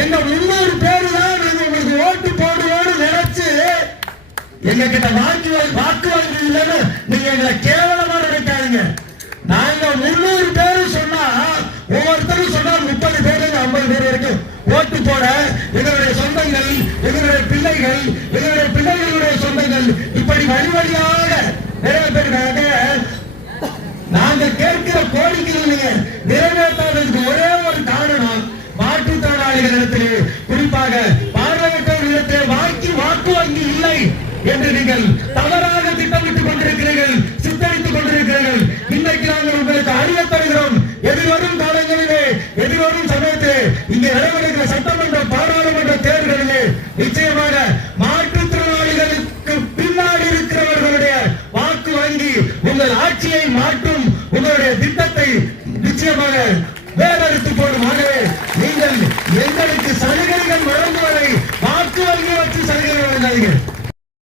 எங்க 300 பேரு தான் நாங்க உங்களுக்கு ஓட்டு போடுவோம்னு நினைச்சு எங்க கிட்ட வாக்கு வாங்கி இல்லைன்னு நீங்க எங்களை கேவலமா நினைக்காதீங்க. நாங்க 300 பேரு சொன்னா ஒவ்வொருத்தரும் சொன்னா 30 பேரு 50 பேர் வரைக்கும் ஓட்டு போட எங்களுடைய சொந்தங்கள், எங்களுடைய பிள்ளைகள், எங்களுடைய பிள்ளைகளுடைய சொந்தங்கள் இப்படி வழி வழியாக நிறைய பேர் நாங்க கேட்கிற கோரிக்கைகளை நிறைவேற்றாததுக்கு ஒரே ஒரு காரணம் மாற்றுத்திறனாளிகளிடத்திலே, குறிப்பாக பார்வையற்றவர்களிடத்திலே வாக்கு வங்கி இல்லை என்று நீங்கள் தவறாக திட்டமிட்டுக் கொண்டிருக்கிறீர்கள், சித்தரித்துக் கொண்டிருக்கிறீர்கள். இன்றைக்கு நாங்கள் உங்களுக்கு அறிய தருகிறோம். எதிர்வரும் காலங்களிலே, எதிர்வரும் சமயத்திலே இங்கே நடைபெறுகிற சட்டமன்ற பாராளுமன்ற தேர்தலிலே நிச்சயமாக மாற்றுத்திறனாளிகளுக்கு பின்னாடி இருக்கிறவர்களுடைய வாக்கு வங்கி உங்கள் ஆட்சியை மாற்றும் உங்களுடைய திட்டத்தை நிச்சயமாக வேறறுத்து போடும். ஆகவே நீங்கள் எங்களுக்கு சலுகைகள் வழங்குவதை வாக்கு வங்கி வச்சு சலுகைகள் வழங்காதீர்கள்.